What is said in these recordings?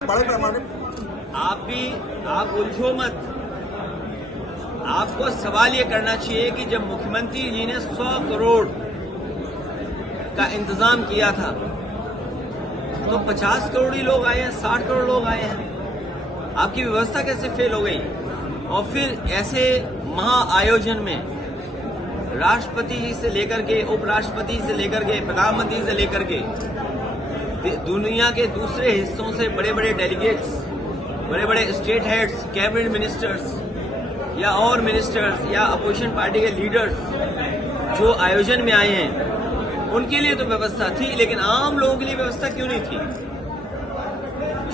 बड़े पैमाने आप उलझो मत। आपको सवाल ये करना चाहिए कि जब मुख्यमंत्री जी ने 100 करोड़ का इंतजाम किया था तो 50 करोड़ ही लोग आए हैं, 60 करोड़ लोग आए हैं। आपकी व्यवस्था कैसे फेल हो गई? और फिर ऐसे महा आयोजन में राष्ट्रपति जी से लेकर के, उपराष्ट्रपति से लेकर के, प्रधानमंत्री से लेकर के दुनिया के दूसरे हिस्सों से बड़े बड़े डेलीगेट्स, बड़े बड़े स्टेट हेड्स, कैबिनेट मिनिस्टर्स या और मिनिस्टर्स या अपोजिशन पार्टी के लीडर्स जो आयोजन में आए हैं, उनके लिए तो व्यवस्था थी, लेकिन आम लोगों के लिए व्यवस्था क्यों नहीं थी?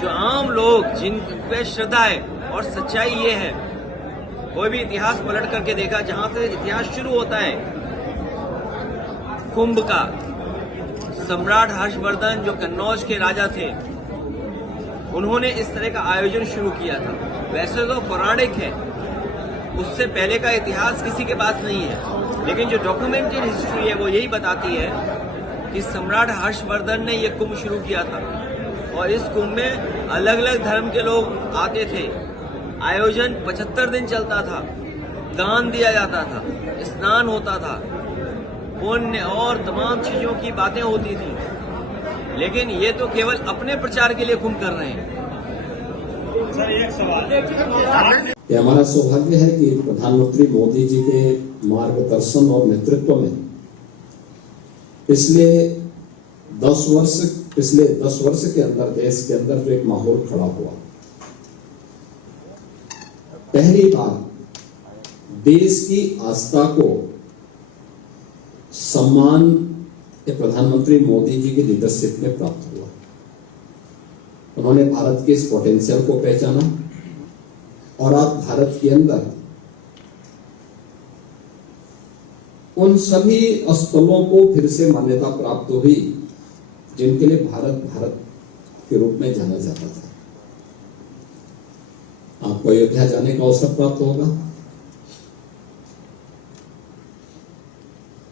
जो आम लोग जिन पे श्रद्धा है और सच्चाई ये है, कोई भी इतिहास पलट करके देखा, जहां से इतिहास शुरू होता है कुंभ का, सम्राट हर्षवर्धन जो कन्नौज के राजा थे, उन्होंने इस तरह का आयोजन शुरू किया था। वैसे तो पौराणिक है, उससे पहले का इतिहास किसी के पास नहीं है, लेकिन जो डॉक्यूमेंटेड हिस्ट्री है वो यही बताती है कि सम्राट हर्षवर्धन ने ये कुंभ शुरू किया था और इस कुंभ में अलग अलग धर्म के लोग आते थे। आयोजन 75 दिन चलता था, दान दिया जाता था, स्नान होता था, पुण्य और तमाम चीजों की बातें होती थी, लेकिन ये तो केवल अपने प्रचार के लिए कुंभ कर रहे हैं। सर, एक सवाल। ये हमारा सौभाग्य है कि प्रधानमंत्री मोदी जी के मार्गदर्शन और नेतृत्व में पिछले 10 वर्ष के अंदर देश के अंदर जो एक माहौल खड़ा हुआ, पहली बार देश की आस्था को सम्मान प्रधानमंत्री मोदी जी की लीडरशिप में प्राप्त हुआ। उन्होंने भारत के इस पोटेंशियल को पहचाना और आज भारत के अंदर उन सभी स्थलों को फिर से मान्यता प्राप्त हुई जिनके लिए भारत के रूप में जाना जाता था। आपको अयोध्या जाने का अवसर प्राप्त होगा।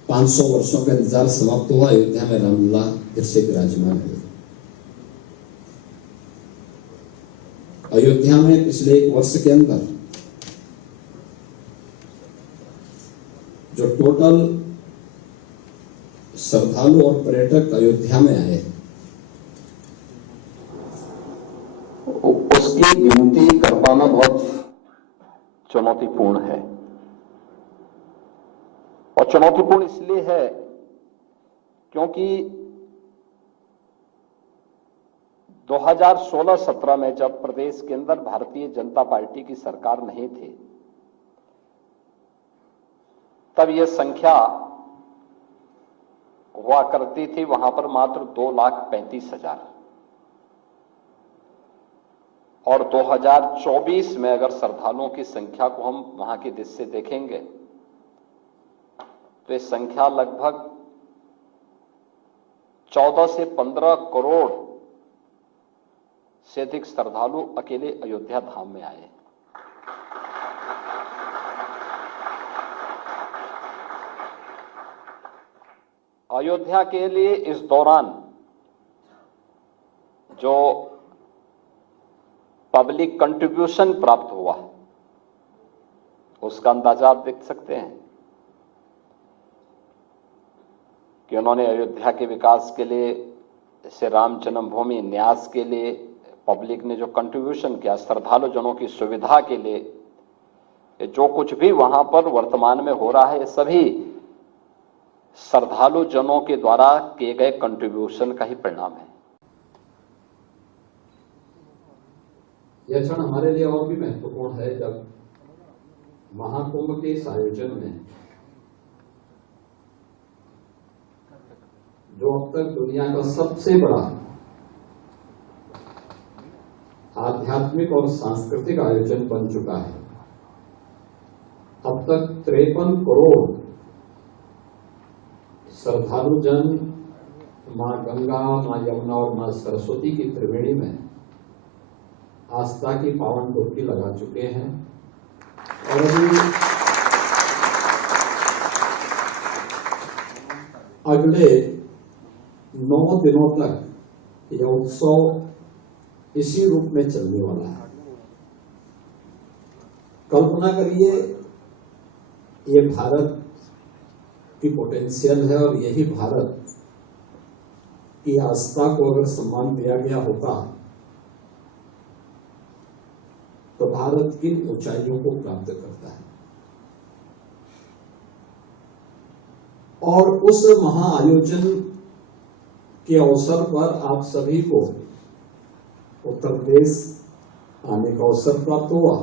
500 वर्षों का इंतजार समाप्त हुआ। अयोध्या में रामलला फिर से विराजमान है। अयोध्या में पिछले 1 वर्ष के अंदर जो टोटल श्रद्धालु और पर्यटक अयोध्या में आए, उसकी गिनती कर पाना बहुत चुनौतीपूर्ण है। और चुनौतीपूर्ण इसलिए है क्योंकि 2016-17 में जब प्रदेश के अंदर भारतीय जनता पार्टी की सरकार नहीं थी, तब यह संख्या हुआ करती थी वहां पर मात्र 2,35,000। और 2024 में अगर श्रद्धालुओं की संख्या को हम वहां की दृष्टि से देखेंगे तो ये संख्या लगभग 14 से 15 करोड़ से अधिक श्रद्धालु अकेले अयोध्या धाम में आए। अयोध्या के लिए इस दौरान जो पब्लिक कंट्रीब्यूशन प्राप्त हुआ, उसका अंदाजा आप देख सकते हैं कि उन्होंने अयोध्या के विकास के लिए, जैसे राम जन्मभूमि न्यास के लिए पब्लिक ने जो कंट्रीब्यूशन किया, श्रद्धालु जनों की सुविधा के लिए जो कुछ भी वहां पर वर्तमान में हो रहा है, ये सभी श्रद्धालु जनों के द्वारा किए गए कंट्रीब्यूशन का ही परिणाम है। यह क्षण हमारे लिए और भी महत्वपूर्ण है जब महाकुंभ के इस आयोजन में जो अब तक दुनिया का सबसे बड़ा आध्यात्मिक और सांस्कृतिक आयोजन बन चुका है, अब तक 53 करोड़ श्रद्धालु जन मां गंगा, मां यमुना और मां सरस्वती की त्रिवेणी में आस्था की पावन डुबकी लगा चुके हैं। और अभी 9 दिनों तक यह उत्सव इसी रूप में चलने वाला है। कल्पना करिए, ये भारत की पोटेंशियल है और यही भारत की आस्था को अगर सम्मान दिया गया होता तो भारत किन ऊंचाइयों को प्राप्त करता है। और उस महाआयोजन के अवसर पर आप सभी को उत्तर प्रदेश आने का अवसर प्राप्त हुआ।